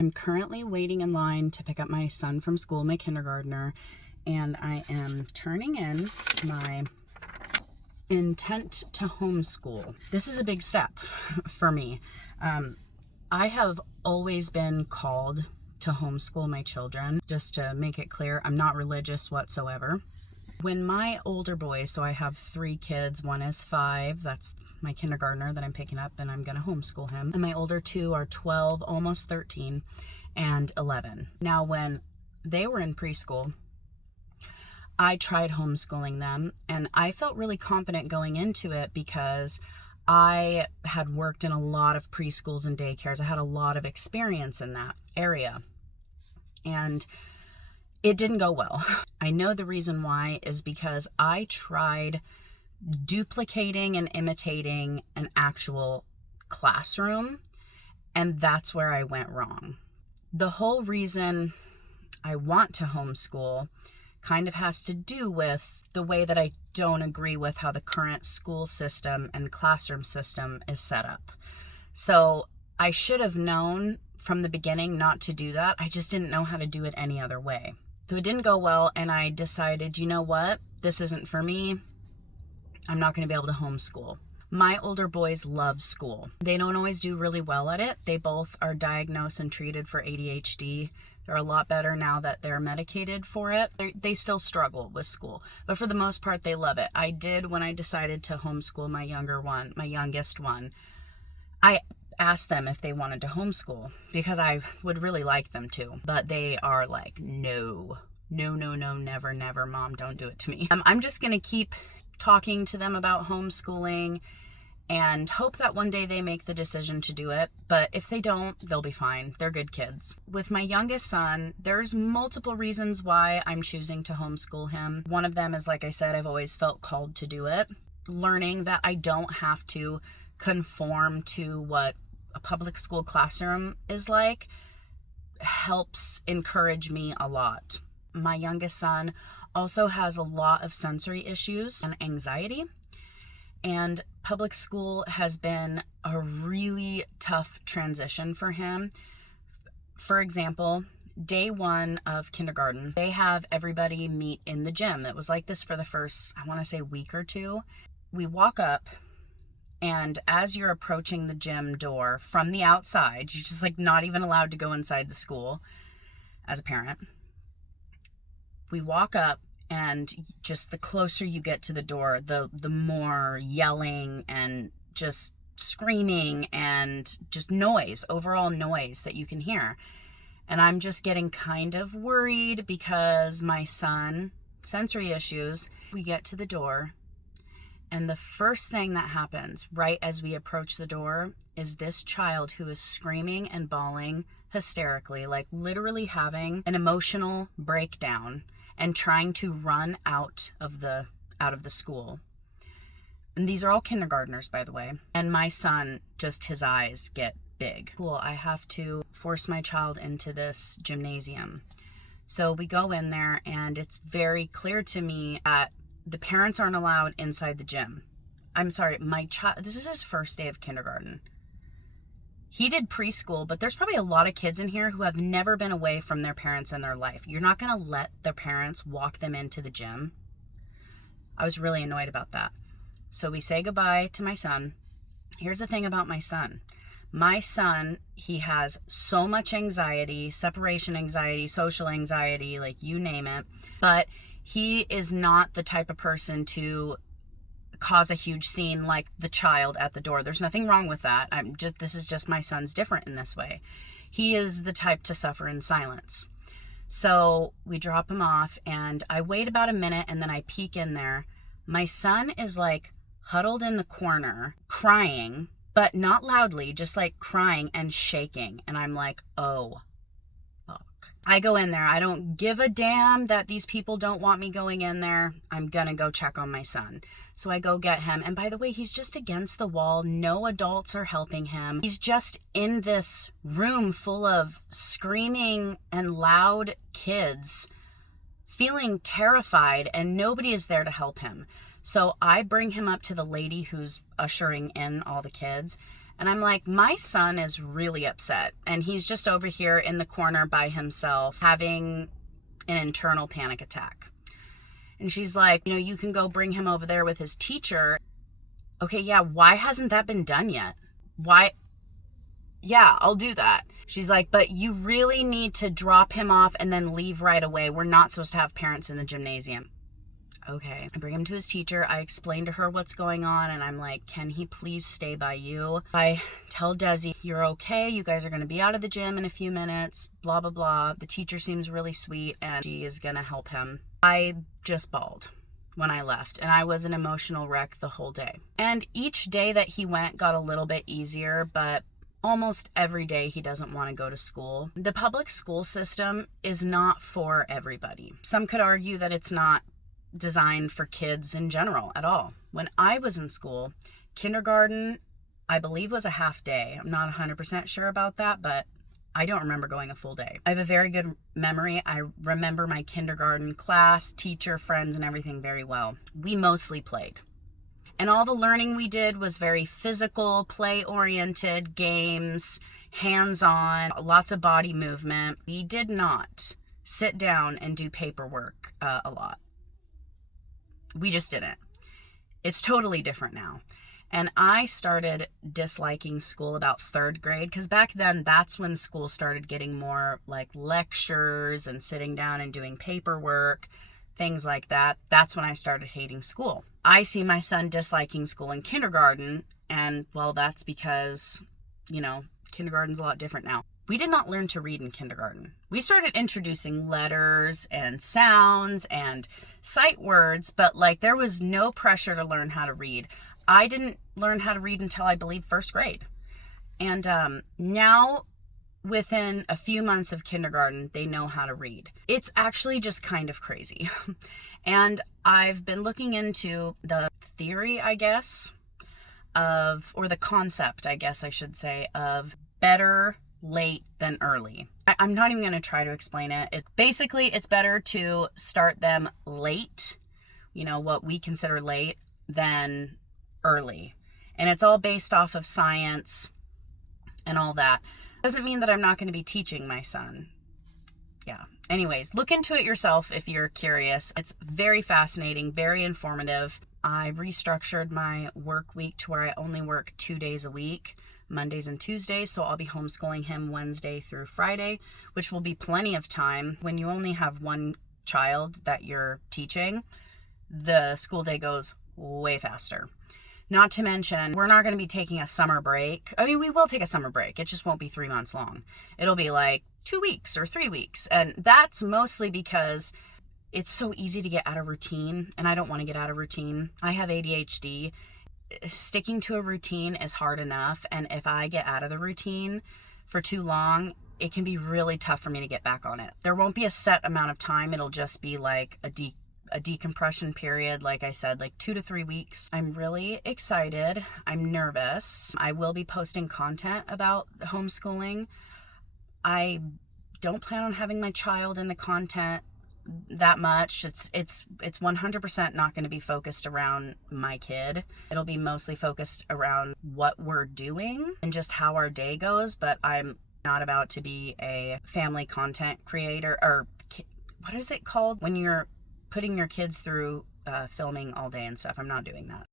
I'm currently waiting in line to pick up my son from school, my kindergartner, and I am turning in my intent to homeschool. This is a big step for me. I have always been called to homeschool my children. Just to make it clear, I'm not religious whatsoever. When my older boys, so I have 3 kids, one is 5, that's my kindergartner that I'm picking up, and I'm gonna homeschool him. And my older 2 are 12, almost 13, and 11. Now, when they were in preschool, I tried homeschooling them, and I felt really confident going into it because I had worked in a lot of preschools and daycares. I had a lot of experience in that area, and it didn't go well. I know the reason why is because I tried duplicating and imitating an actual classroom, and that's where I went wrong. The whole reason I want to homeschool kind of has to do with the way that I don't agree with how the current school system and classroom system is set up. So I should have known from the beginning not to do that. I just didn't know how to do it any other way. So it didn't go well, and I decided, you know what? This isn't for me. I'm not going to be able to homeschool. My older boys love school. They don't always do really well at it. They both are diagnosed and treated for ADHD. They're a lot better now that they're medicated for it. They still struggle with school, but for the most part, they love it. I did, when I decided to homeschool my youngest one, I asked them if they wanted to homeschool because I would really like them to, but they are like, no, never, Mom, don't do it to me. I'm just going to keep talking to them about homeschooling and hope that one day they make the decision to do it. But if they don't, they'll be fine. They're good kids. With my youngest son, there's multiple reasons why I'm choosing to homeschool him. One of them is, like I said, I've always felt called to do it. Learning that I don't have to conform to what a public school classroom is like helps encourage me a lot. My youngest son also has a lot of sensory issues and anxiety, and public school has been a really tough transition for him. For example, day 1 of kindergarten, they have everybody meet in the gym. It was like this for the first, I want to say, week or 2. We walk up, and as you're approaching the gym door from the outside, you're just like not even allowed to go inside the school as a parent. We walk up, and just the closer you get to the door, the more yelling and just screaming and just noise, overall noise that you can hear. And I'm just getting kind of worried because my son, sensory issues, we get to the door, and the first thing that happens right as we approach the door is this child who is screaming and bawling hysterically, like literally having an emotional breakdown and trying to run out of the school. And these are all kindergartners, by the way. And my son, just his eyes get big. Cool, I have to force my child into this gymnasium. So we go in there, and it's very clear to me that the parents aren't allowed inside the gym. I'm sorry, my child, this is his first day of kindergarten. He did preschool, but there's probably a lot of kids in here who have never been away from their parents in their life. You're not going to let their parents walk them into the gym. I was really annoyed about that. So we say goodbye to my son. Here's the thing about my son. My son, he has so much anxiety, separation anxiety, social anxiety, like you name it. But he is not the type of person to cause a huge scene like the child at the door. There's nothing wrong with that. This is just my son's different in this way. He is the type to suffer in silence. So we drop him off, and I wait about a minute, and then I peek in there. My son is like huddled in the corner, crying, but not loudly, just like crying and shaking. And I'm like, oh, fuck. I go in there. I don't give a damn that these people don't want me going in there. I'm gonna go check on my son. So I go get him. And by the way, he's just against the wall. No adults are helping him. He's just in this room full of screaming and loud kids, feeling terrified, and nobody is there to help him. So I bring him up to the lady who's ushering in all the kids, And I'm like, my son is really upset. And he's just over here in the corner by himself having an internal panic attack. And she's like, you can go bring him over there with his teacher. Okay, yeah, why hasn't that been done yet? Why? Yeah, I'll do that. She's like, but you really need to drop him off and then leave right away. We're not supposed to have parents in the gymnasium. Okay. I bring him to his teacher. I explain to her what's going on, and I'm like, can he please stay by you? I tell Desi, you're okay. You guys are going to be out of the gym in a few minutes, blah, blah, blah. The teacher seems really sweet, and she is going to help him. I just bawled when I left, and I was an emotional wreck the whole day. And each day that he went got a little bit easier, but almost every day he doesn't want to go to school. The public school system is not for everybody. Some could argue that it's not designed for kids in general at all. When I was in school, kindergarten, I believe, was a half day. I'm not 100% sure about that, but I don't remember going a full day. I have a very good memory. I remember my kindergarten class, teacher, friends, and everything very well. We mostly played. And all the learning we did was very physical, play-oriented, games, hands-on, lots of body movement. We did not sit down and do paperwork a lot. We just didn't. It's totally different now. And I started disliking school about third grade, because back then that's when school started getting more like lectures and sitting down and doing paperwork, things like that. That's when I started hating school. I see my son disliking school in kindergarten, and well, that's because, kindergarten's a lot different now. We did not learn to read in kindergarten. We started introducing letters and sounds and sight words, but there was no pressure to learn how to read. I didn't learn how to read until I believe first grade. And now, within a few months of kindergarten, they know how to read. It's actually just kind of crazy. And I've been looking into the theory, I guess, or the concept, I guess I should say, of better late than early. I'm not even going to try to explain it. Basically, it's better to start them late, what we consider late, than early. And it's all based off of science and all that. Doesn't mean that I'm not going to be teaching my son. Yeah. Anyways, look into it yourself if you're curious. It's very fascinating, very informative. I restructured my work week to where I only work 2 days a week, Mondays and Tuesdays, so I'll be homeschooling him Wednesday through Friday, which will be plenty of time. When you only have one child that you're teaching, the school day goes way faster. Not to mention, we're not going to be taking a summer break. I mean, we will take a summer break. It just won't be 3 months long. It'll be 2 weeks or 3 weeks. And that's mostly because it's so easy to get out of routine, and I don't want to get out of routine. I have ADHD. Sticking to a routine is hard enough, and if I get out of the routine for too long, it can be really tough for me to get back on it. There won't be a set amount of time. It'll just be a decompression period, like I said, 2 to 3 weeks. I'm really excited. I'm nervous. I will be posting content about homeschooling. I don't plan on having my child in the content that much. It's 100% not going to be focused around my kid. It'll be mostly focused around what we're doing and just how our day goes, but I'm not about to be a family content creator, or what is it called when you're putting your kids through filming all day and stuff. I'm not doing that.